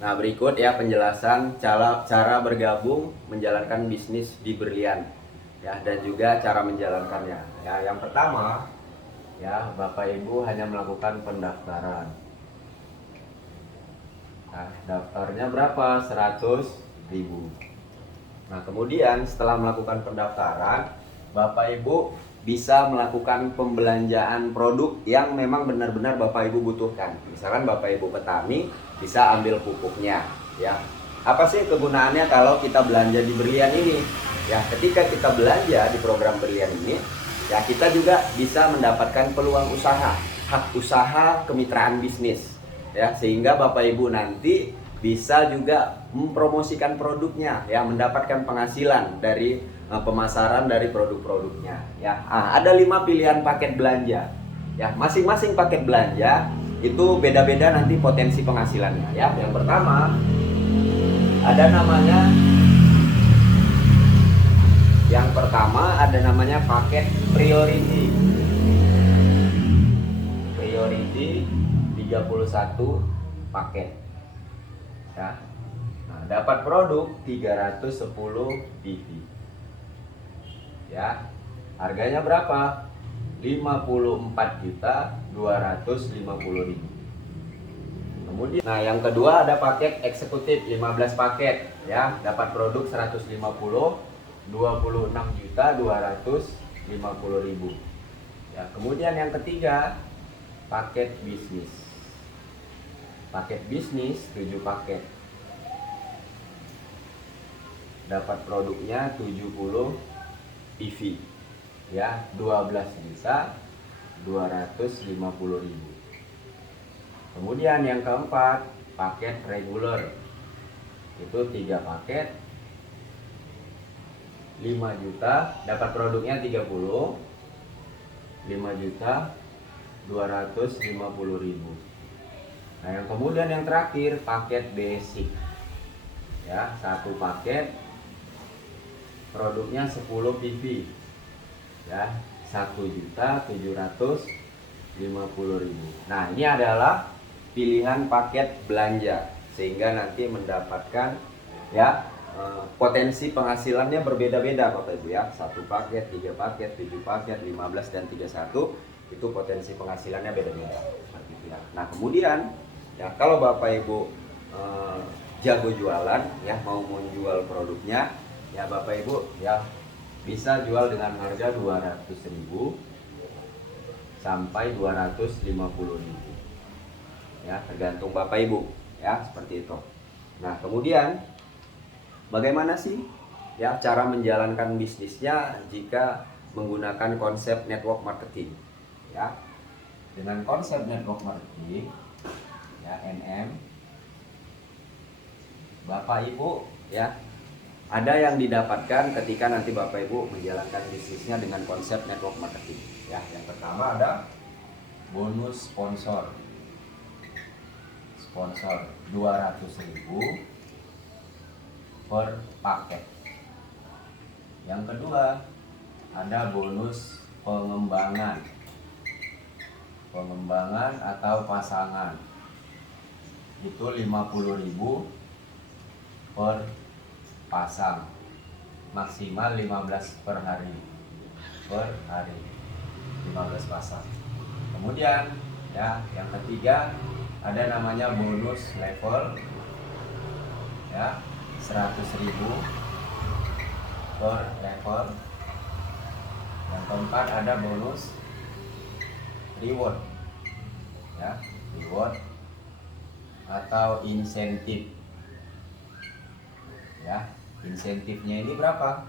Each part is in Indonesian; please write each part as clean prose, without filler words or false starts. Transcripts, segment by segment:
Nah, berikut ya penjelasan cara bergabung menjalankan bisnis di Berlian ya, dan juga cara menjalankannya. Ya, yang pertama ya, Bapak Ibu hanya melakukan pendaftaran. Nah, daftarnya berapa? 100.000. Nah, kemudian setelah melakukan pendaftaran, Bapak Ibu bisa melakukan pembelanjaan produk yang memang benar-benar Bapak Ibu butuhkan. Misalkan Bapak Ibu petani, bisa ambil pupuknya, ya. Apa sih kegunaannya kalau kita belanja di Berlian ini? Ya, ketika kita belanja di program Berlian ini, ya kita juga bisa mendapatkan peluang usaha, hak usaha kemitraan bisnis. Ya, sehingga Bapak Ibu nanti bisa juga mempromosikan produknya, ya, mendapatkan penghasilan dari pemasaran dari produk-produknya, ya. Ada 5 pilihan paket belanja, ya. Masing-masing paket belanja itu beda-beda nanti potensi penghasilannya, ya. Yang pertama ada namanya paket priority 31 paket, ya. Nah, dapat produk 310 PV, ya. Harganya berapa? 54.250.000. Kemudian, nah yang kedua ada paket eksekutif 15 paket, ya. Dapat produk 150, 26.250.000. Ya, kemudian yang ketiga paket bisnis. Paket bisnis 7 paket. Dapat produknya 70 PV, ya, 12.250.000. Kemudian yang keempat paket reguler, itu 3 paket 5 juta, dapat produknya 30, 5.250.000. Nah, yang kemudian yang terakhir paket basic, ya, 1 paket produknya 10 PV, ya, 1.750.000. Nah, ini adalah pilihan paket belanja, sehingga nanti mendapatkan, ya, potensi penghasilannya berbeda-beda Bapak Ibu, ya. 1 paket, 3 paket, 7 paket, 15 dan 31 itu potensi penghasilannya beda-beda seperti itu, ya. Nah, kemudian ya kalau Bapak Ibu jago jualan, ya, mau menjual produknya, ya, Bapak Ibu ya bisa jual dengan harga 200.000 sampai 250.000, ya, tergantung Bapak Ibu, ya, seperti itu. Nah, kemudian bagaimana sih, ya, cara menjalankan bisnisnya jika menggunakan konsep network marketing, ya. Dengan konsep network marketing, ya, NM, Bapak Ibu, ya, ada yang didapatkan ketika nanti Bapak Ibu menjalankan bisnisnya dengan konsep network marketing, ya. Yang pertama ada bonus sponsor 200.000 per paket. Yang kedua ada bonus pengembangan atau pasangan, itu 50.000 per pasang, maksimal 15 per hari, 15 pasang. Kemudian, ya, yang ketiga ada namanya bonus level, ya, 100.000 per level. Yang keempat ada bonus reward, ya, reward atau insentif, ya. Insentifnya ini berapa?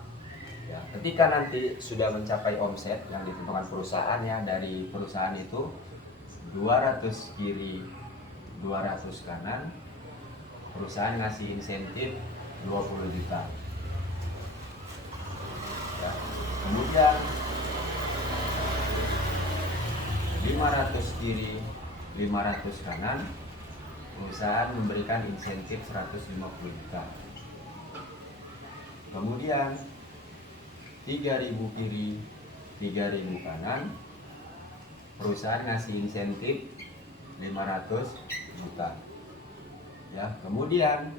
Ya, ketika nanti sudah mencapai omset yang ditentukan perusahaannya, dari perusahaan itu 200 kiri 200 kanan, perusahaan ngasih insentif 20 juta, ya. Kemudian 500 kiri 500 kanan, perusahaan memberikan insentif 150 juta. Kemudian 3.000 kiri 3.000 kanan, perusahaan ngasih insentif 500 juta. Ya, kemudian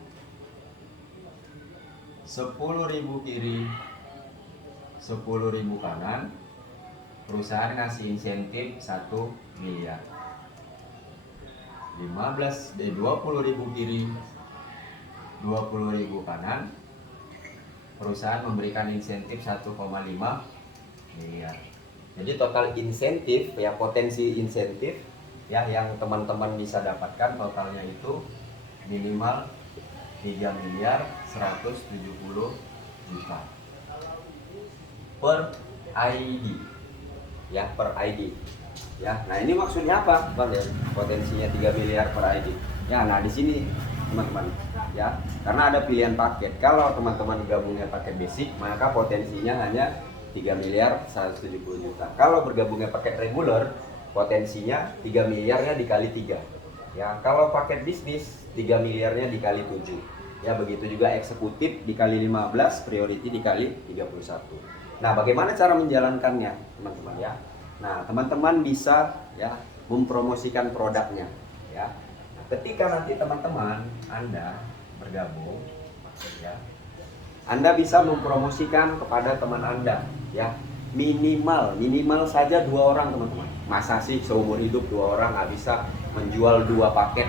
10.000 kiri, 10.000 kanan. Perusahaan ngasih insentif 1 miliar. 20.000 kiri, 20.000 kanan. Perusahaan memberikan insentif 1,5 miliar. Jadi total insentif ya, potensi insentif ya yang teman-teman bisa dapatkan totalnya itu minimal 3.170 juta per ID ya, per ID ya. Nah, ini maksudnya apa, Bang ya? Potensinya 3 miliar per ID. Ya, nah di sini teman-teman ya, karena ada pilihan paket. Kalau teman-teman gabungnya paket basic, maka potensinya hanya 3 miliar 170 juta. Kalau bergabungnya paket reguler, potensinya 3 miliarnya dikali 3. Ya, kalau paket bisnis 3 miliarnya dikali 7. Ya, begitu juga eksekutif dikali 15, priority dikali 31. Nah, bagaimana cara menjalankannya, teman-teman ya? Nah, teman-teman bisa ya mempromosikan produknya ya. Nah, ketika nanti teman-teman Anda bergabung ya, Anda bisa mempromosikan kepada teman Anda ya, minimal saja 2 orang, teman-teman. Masa sih seumur hidup 2 orang nggak bisa menjual 2 paket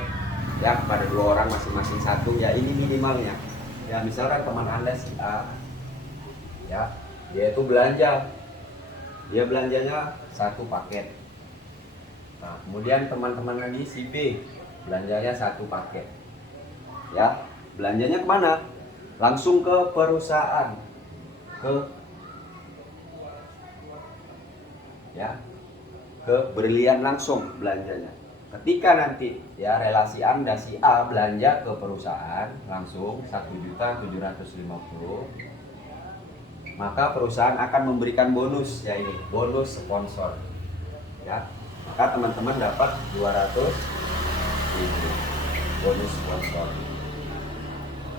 ya pada 2 orang masing-masing 1 ya. Ini minimalnya ya. Misalkan teman Anda si A ya, dia itu belanja, dia belanjanya 1 paket. Nah, kemudian teman-teman lagi si B belanjanya 1 paket ya. Belanjanya kemana? Langsung ke perusahaan, ke berlian langsung belanjanya. Ketika nanti ya relasi Anda si A belanja ke perusahaan langsung 1.750.000, maka perusahaan akan memberikan bonus ya, ini bonus sponsor ya. Maka teman-teman dapat 200.000 bonus sponsor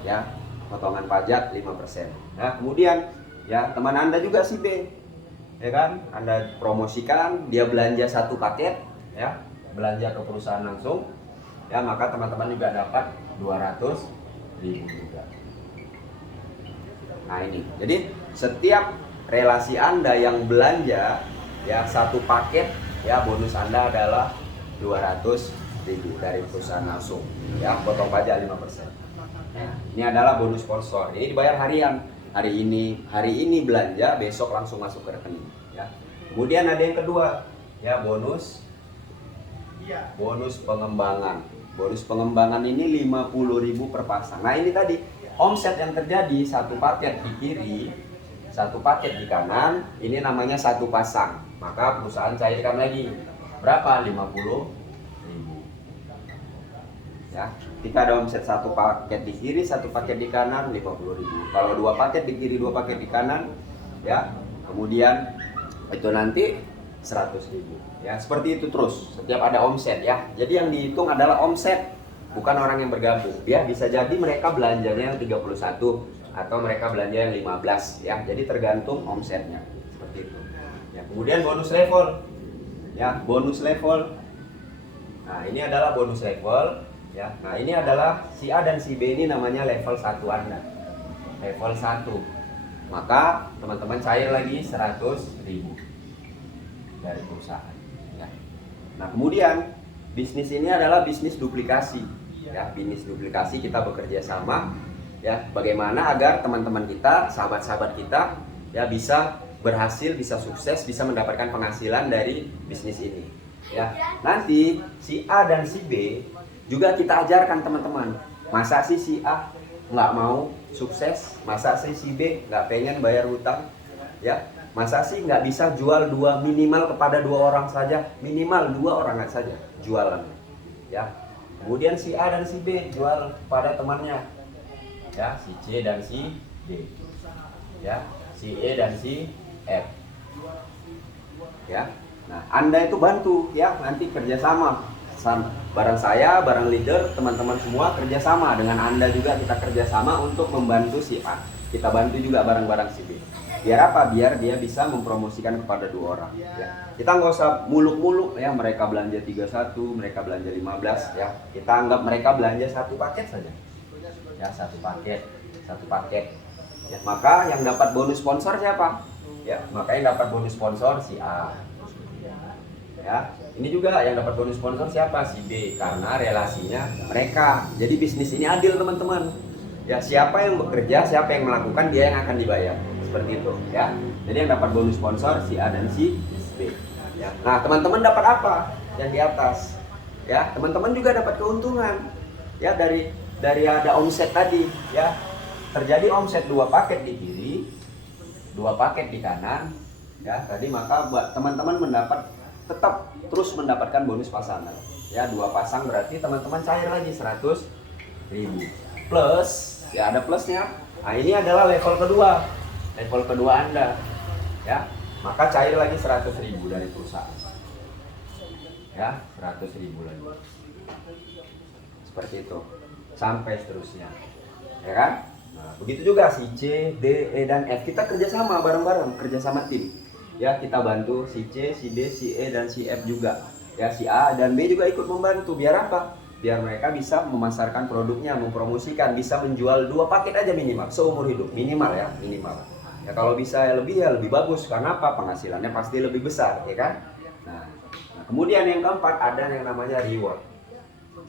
ya, potongan pajak 5%. Nah, kemudian ya teman Anda juga si B ya kan, Anda promosikan dia belanja 1 paket ya, belanja ke perusahaan langsung ya, maka teman-teman juga dapat 200.000 juga. Nah, ini jadi setiap relasi Anda yang belanja ya 1 paket ya, bonus Anda adalah 200.000 dari perusahaan langsung ya, potong pajak 5%. Nah, ini adalah bonus sponsor. Ini dibayar harian. Hari ini belanja, besok langsung masuk ke rekening ya. Kemudian ada yang kedua ya, bonus pengembangan. Bonus pengembangan ini 50.000 per pasang. Nah, ini tadi omset yang terjadi 1 paket di kiri, 1 paket di kanan, ini namanya 1 pasang. Maka perusahaan cairkan lagi berapa? 50.000 ya. Ketika ada omset 1 paket di kiri, 1 paket di kanan, 50.000. Kalau 2 paket di kiri, 2 paket di kanan ya, kemudian itu nanti 100.000 ya. Seperti itu terus setiap ada omset ya. Jadi yang dihitung adalah omset, bukan orang yang bergabung ya. Bisa jadi mereka belanjanya yang 31 atau mereka belanja yang 15 ya. Jadi tergantung omsetnya seperti itu ya. Kemudian bonus level ya, bonus level. Nah, ini adalah bonus level ya. Nah, ini adalah si A dan si B, ini namanya level 1 Anda. Level 1. Maka teman-teman cair lagi 100.000 dari perusahaan ya. Nah, kemudian bisnis ini adalah bisnis duplikasi ya. Bisnis duplikasi, kita bekerja sama ya, bagaimana agar teman-teman kita, sahabat-sahabat kita ya bisa berhasil, bisa sukses, bisa mendapatkan penghasilan dari bisnis ini ya. Nanti si A dan si B juga kita ajarkan, teman-teman. Masa sih si A nggak mau sukses? Masa sih si B nggak pengen bayar hutang ya? Masa sih nggak bisa jual minimal kepada 2 orang saja? Minimal 2 orang saja jualan ya. Kemudian si A dan si B jual kepada temannya ya, si C dan si D ya, si E dan si F ya. Nah, Anda itu bantu ya, nanti kerjasama. Barang saya, barang leader, teman-teman semua kerjasama dengan Anda juga, kita kerjasama untuk membantu si A kita bantu juga barang-barang si B. Biar apa? Biar dia bisa mempromosikan kepada 2 orang ya. Kita nggak usah muluk-muluk ya, mereka belanja 31, mereka belanja 15 ya. Kita anggap mereka belanja 1 paket saja. Ya, 1 paket. Ya, maka yang dapat bonus sponsor siapa? Ya, maka yang dapat bonus sponsor si A. Ya, ini juga yang dapat bonus sponsor siapa? Si B, karena relasinya mereka. Jadi bisnis ini adil, teman-teman. Ya, siapa yang bekerja, siapa yang melakukan, dia yang akan dibayar. Seperti itu ya. Jadi yang dapat bonus sponsor si A dan si B ya. Nah, teman-teman dapat apa? Yang di atas ya, teman-teman juga dapat keuntungan ya, dari ada omset tadi ya. Terjadi omset 2 paket di kiri, 2 paket di kanan ya tadi, maka teman-teman tetap terus mendapatkan bonus pasangan ya. 2 pasang berarti teman-teman cair lagi 100.000 plus ya, ada plusnya. Nah, ini adalah level kedua Anda ya, maka cair lagi 100.000 dari perusahaan ya, 100.000 lagi seperti itu sampai seterusnya ya kan. Nah, begitu juga si C, D, E, dan F, kita kerjasama bareng-bareng, kerjasama tim ya. Kita bantu si C, si D, si E, dan si F juga ya. Si A dan B juga ikut membantu. Biar apa? Biar mereka bisa memasarkan produknya, mempromosikan, bisa menjual 2 paket aja minimal seumur hidup, minimal ya, minimal ya. Kalau bisa ya lebih bagus, karena apa? Penghasilannya pasti lebih besar ya kan. Nah, kemudian yang keempat ada yang namanya reward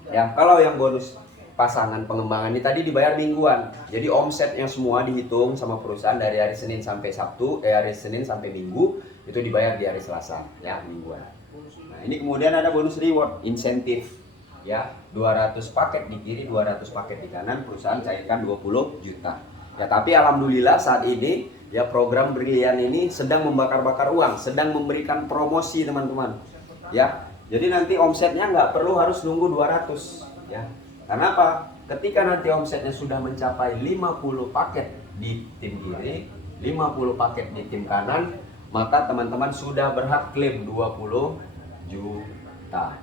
ya. Kalau yang bonus pasangan pengembangan ini tadi dibayar mingguan, jadi omsetnya semua dihitung sama perusahaan dari hari Senin sampai Sabtu, hari Senin sampai Minggu, itu dibayar di hari Selasa ya, mingguan. Nah, ini kemudian ada bonus reward, insentif ya, 200 paket di kiri, 200 paket di kanan, perusahaan cairkan 20 juta ya. Tapi alhamdulillah saat ini ya, program Brilian ini sedang membakar-bakar uang, sedang memberikan promosi, teman-teman ya. Jadi nanti omsetnya nggak perlu harus nunggu 200 ya. Karena apa? Ketika nanti omsetnya sudah mencapai 50 paket di tim kiri, 50 paket di tim kanan, maka teman-teman sudah berhak klaim 20 juta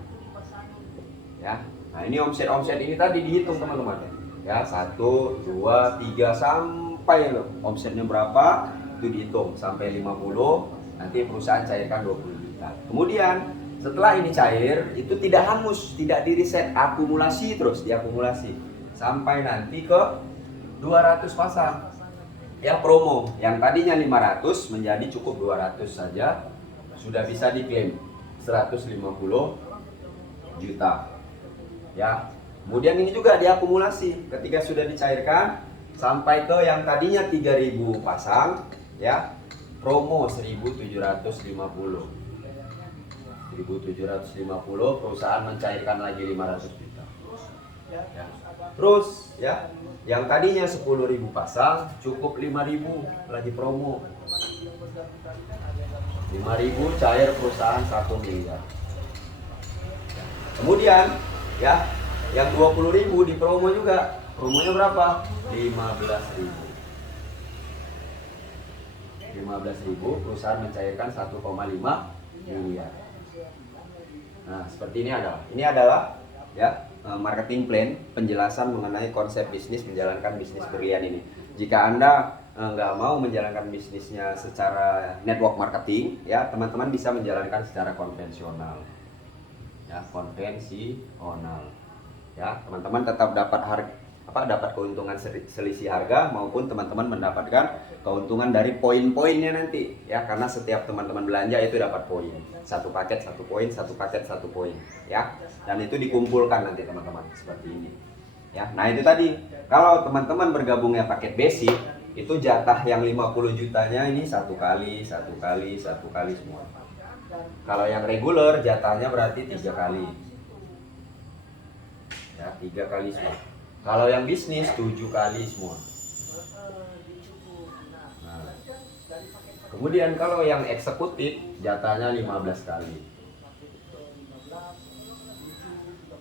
ya. Nah, ini omset ini tadi dihitung, teman-teman ya, 1, 2, 3 sampai omsetnya berapa itu dihitung sampai 50, nanti perusahaan cairkan 20 juta. Kemudian setelah ini cair, itu tidak hangus, tidak di reset, akumulasi terus, diakumulasi sampai nanti ke 200 pasang ya, promo. Yang tadinya 500 menjadi cukup 200 saja, sudah bisa diklaim 150 juta ya. Kemudian ini juga diakumulasi ketika sudah dicairkan sampai ke yang tadinya 3.000 pasang ya, promo 1.750, perusahaan mencairkan lagi 500 juta ya. Terus ya, yang tadinya 10.000 pasang cukup 5.000 lagi promo, 5.000 cair perusahaan 1 miliar. Kemudian ya, yang 20.000 di promo juga, promonya berapa? 15.000, perusahaan mencairkan 1,5 miliar. Nah, seperti ini adalah ya, marketing plan, penjelasan mengenai konsep bisnis, menjalankan bisnis Brilian ini. Jika Anda nggak mau menjalankan bisnisnya secara network marketing ya, teman-teman bisa menjalankan secara konvensional ya, konvensional ya. Teman-teman tetap dapat keuntungan selisih harga, maupun teman-teman mendapatkan keuntungan dari poin-poinnya nanti ya, karena setiap teman-teman belanja itu dapat poin, 1 paket 1 poin, 1 paket 1 poin ya, dan itu dikumpulkan nanti teman-teman seperti ini ya. Nah, itu tadi kalau teman-teman bergabungnya paket basic, itu jatah yang 50 jutanya ini 1 kali semua. Kalau yang reguler jatahnya berarti 3 kali ya, 3 kali semua. Kalau yang bisnis 7 kali semua. Nah, kemudian kalau yang eksekutif jatahnya 15 kali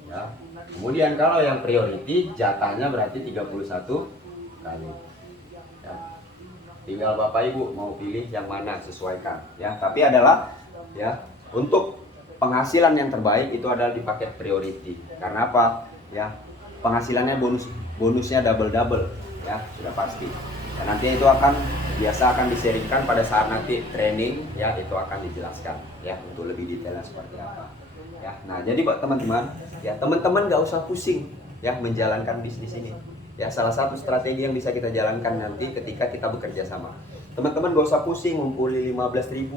ya. Kemudian kalau yang priority jatahnya berarti 31 kali ya. Tinggal Bapak Ibu mau pilih yang mana, sesuaikan ya. Tapi adalah ya, untuk penghasilan yang terbaik itu adalah di paket priority. Karena apa ya? Penghasilannya bonusnya double ya, sudah pasti Ya, nanti itu akan akan diserikan pada saat nanti training, ya itu akan dijelaskan ya untuk lebih detailnya seperti apa. Ya, nah jadi buat teman-teman, ya teman-teman nggak usah pusing ya menjalankan bisnis ini. Ya salah satu strategi yang bisa kita jalankan nanti ketika kita bekerja sama. Teman-teman gak usah pusing ngumpuli 15.000,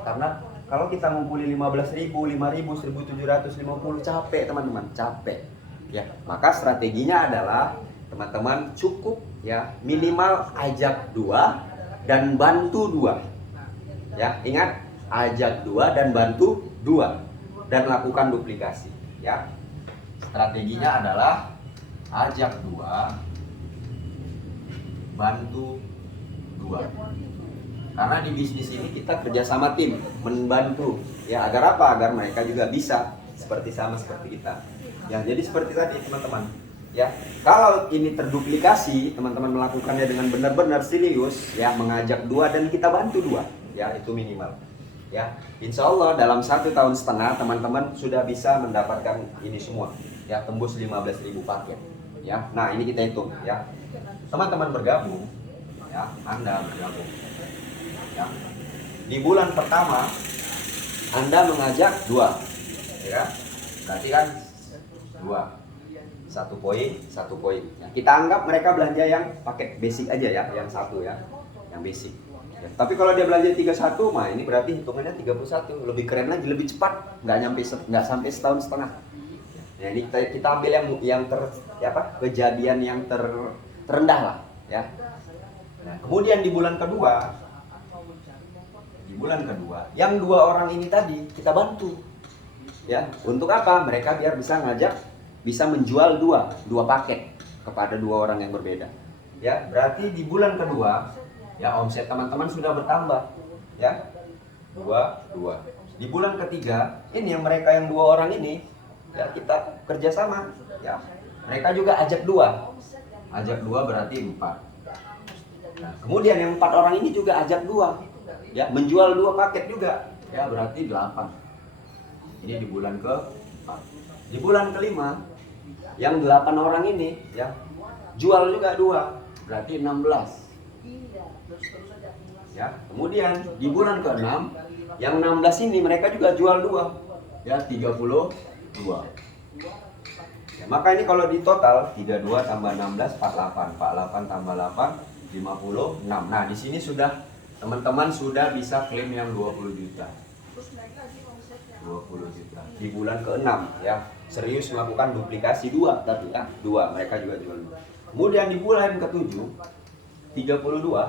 karena kalau kita ngumpuli 15.000, 5.000, 1.750 capek teman-teman, capek. Ya, maka strateginya adalah teman-teman cukup ya minimal ajak 2 dan bantu 2. Ya, ingat ajak 2 dan bantu 2 dan lakukan duplikasi ya. Strateginya adalah ajak 2 bantu 2. Karena di bisnis ini kita kerja sama tim, membantu. Ya, agar apa? Agar mereka juga bisa seperti kita. Ya, jadi seperti tadi teman-teman. Ya, kalau ini terduplikasi, teman-teman melakukannya dengan benar-benar serius, ya mengajak 2 dan kita bantu 2. Ya, itu minimal. Ya, insya Allah dalam 1,5 tahun teman-teman sudah bisa mendapatkan ini semua. Ya, tembus 15.000 paket. Ya, nah ini kita hitung. Ya, teman-teman bergabung. Ya, Anda bergabung. Ya. Di bulan pertama Anda mengajak 2, ya, berarti kan 2, 1 poin, 1 poin. Ya, kita anggap mereka belanja yang paket basic aja ya, yang 1 ya, yang basic. Ya, tapi kalau dia belanja 31, mah ini berarti hitungannya 31, lebih keren lagi, lebih cepat, nggak sampai setahun setengah. Ya, ini kita ambil yang kejadian yang terendah lah, ya. Nah, kemudian di bulan kedua, yang 2 orang ini tadi kita bantu. Ya, untuk apa? Mereka biar bisa menjual 2 paket kepada 2 orang yang berbeda. Ya, berarti di bulan kedua ya omset teman-teman sudah bertambah. Ya. 2. Di bulan ketiga, ini yang mereka yang 2 orang ini ya kita kerjasama. Ya. Mereka juga ajak 2. Ajak 2 berarti 4. Nah, kemudian yang 4 orang ini juga ajak 2. Ya, menjual 2 paket juga. Ya, berarti 8. Ini di bulan ke-4. Di bulan kelima, yang 8 orang ini ya jual juga 2, berarti 16. Ya, kemudian di bulan ke-6, yang 16 ini mereka juga jual 2. Ya, 32. Ya, maka ini kalau di total 32 tambah 16 48, 48 tambah 8 56. Nah, di sini sudah teman-teman sudah bisa klaim yang 20 juta. 20 juta di bulan ke-6 ya. Serius melakukan duplikasi 2 tadi ya. 2 mereka juga jual 2. Kemudian di bulan ke-7 32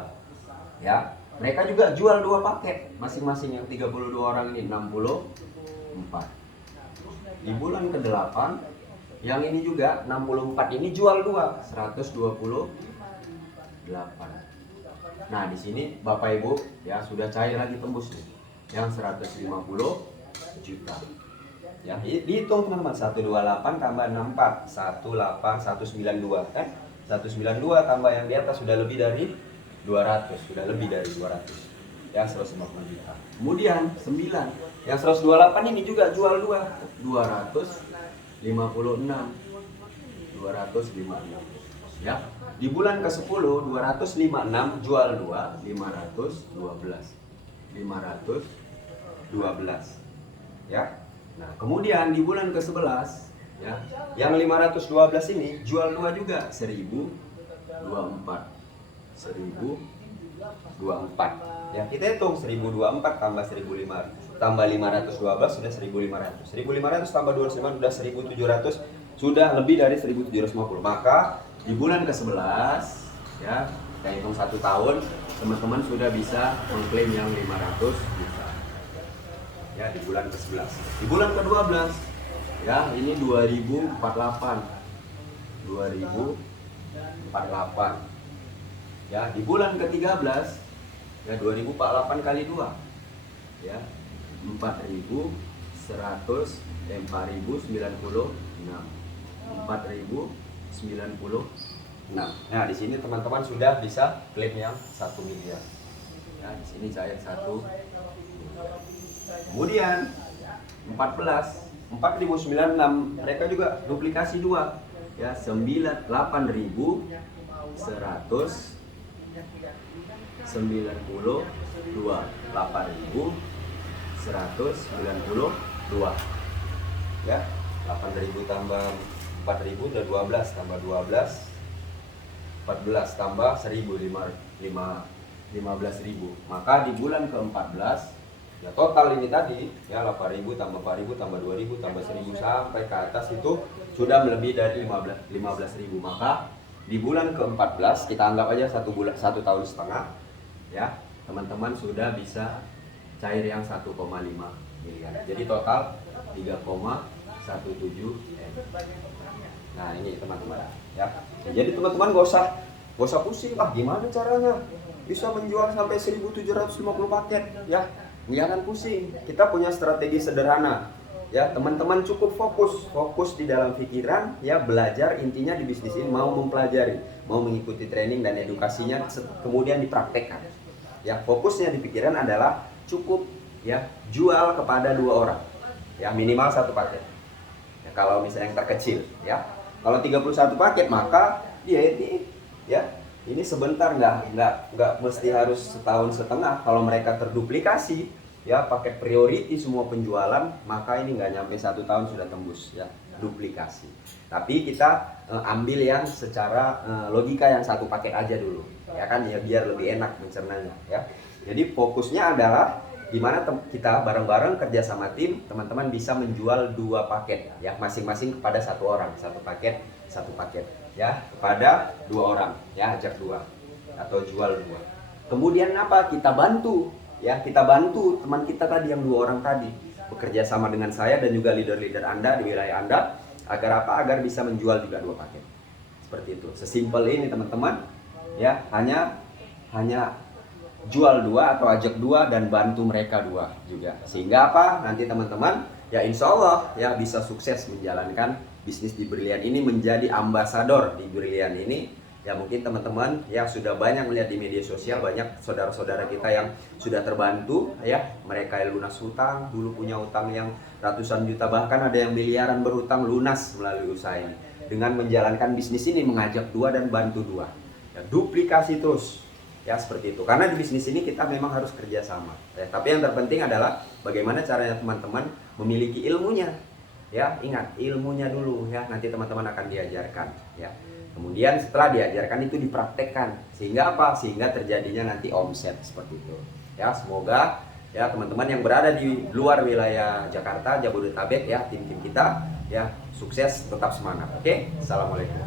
ya. Mereka juga jual 2 paket masing-masing, yang 32 orang ini 64. Di bulan ke-8 yang ini juga 64 ini jual 2, 128. Nah, di sini Bapak Ibu ya sudah cair lagi tembus nih, yang 150 juta. Ya, dihitung teman-teman, 128 tambah 64, 192 kan? 192 tambah yang di atas sudah lebih dari 200, Ya, 150 juta. Kemudian 9, yang 128 ini juga jual 2, 256. Ya. Di bulan ke-10 256 jual 2, 512. Ya. Nah, kemudian di bulan ke-11 ya, yang 512 ini jual 2 juga, 1024. Ya, kita hitung 1024 tambah 1500 tambah 512 sudah 1500. 1500 tambah 250 sudah 1700, sudah lebih dari 1750. Maka di bulan ke-11 ya, kita hitung 1 tahun, teman-teman sudah bisa mengklaim yang 500 juta. Ya, di bulan ke-11. Di bulan ke-12 ya, ini 2048. Ya, di bulan ke-13 ya 2048 kali 2 ya 4.100 4.096. Nah, di sini teman-teman sudah bisa klaim yang 1 miliar. Ya, di sini cair 1 miliar. Kemudian 4.096 mereka juga duplikasi 2 ya, 8.100 8.192 ya. 8.000 tambah 4.000 udah 12, tambah 12 14 tambah 1.000 15.000. Maka di bulan ke-14 ya total ini tadi ya 8.000 tambah 4.000 tambah 2.000 tambah 1.000 sampai ke atas itu sudah lebih dari 15.000. Maka di bulan ke-14 kita anggap aja 1 tahun setengah ya, teman-teman sudah bisa cair yang 1,5 miliar. Jadi total 3,17 M. Nah ini teman-teman ya. Jadi teman-teman gak usah pusing, gimana caranya bisa menjual sampai 1.750 paket ya. Jangan pusing, kita punya strategi sederhana ya. Teman-teman cukup fokus di dalam pikiran ya, belajar. Intinya di bisnis ini mau mempelajari, mau mengikuti training dan edukasinya, kemudian dipraktekkan ya. Fokusnya di pikiran adalah cukup ya jual kepada 2 orang ya, minimal 1 paket ya, kalau misalnya yang terkecil ya. Kalau 31 paket maka dia ini sebentar, nggak mesti harus setahun setengah. Kalau mereka terduplikasi ya, paket priority semua penjualan, maka ini nggak nyampe 1 tahun sudah tembus ya duplikasi. Tapi kita ambil yang secara logika yang 1 paket aja dulu ya kan ya, biar lebih enak mencernanya ya. Jadi fokusnya adalah dimana kita bareng-bareng kerja sama tim, teman-teman bisa menjual 2 paket ya, masing-masing kepada 1 orang, 1 paket ya, kepada 2 orang ya, ajak 2 atau jual 2. Kemudian apa? Kita bantu teman kita tadi yang 2 orang tadi bekerja sama dengan saya dan juga leader-leader Anda di wilayah Anda, agar apa? Agar bisa menjual juga 2 paket. Seperti itu. Sesimpel ini teman-teman ya, hanya jual 2 atau ajak 2 dan bantu mereka 2 juga. Sehingga apa? Nanti teman-teman ya insya Allah ya bisa sukses menjalankan bisnis di Brilliant ini, menjadi ambasador di Brilliant ini. Ya mungkin teman-teman ya sudah banyak melihat di media sosial, banyak saudara-saudara kita yang sudah terbantu ya. Mereka yang lunas hutang, dulu punya hutang yang ratusan juta, bahkan ada yang miliaran berhutang, lunas melalui usaha ini. Dengan menjalankan bisnis ini, mengajak 2 dan bantu 2 ya, duplikasi terus ya, seperti itu. Karena di bisnis ini kita memang harus kerjasama ya. Tapi yang terpenting adalah bagaimana caranya teman-teman memiliki ilmunya ya. Ingat, ilmunya dulu ya, nanti teman-teman akan diajarkan ya. Kemudian setelah diajarkan itu dipraktekkan, sehingga apa? Sehingga terjadinya nanti omset seperti itu ya. Semoga ya teman-teman yang berada di luar wilayah Jakarta, Jabodetabek ya, tim-tim kita ya sukses, tetap semangat. Oke, assalamualaikum.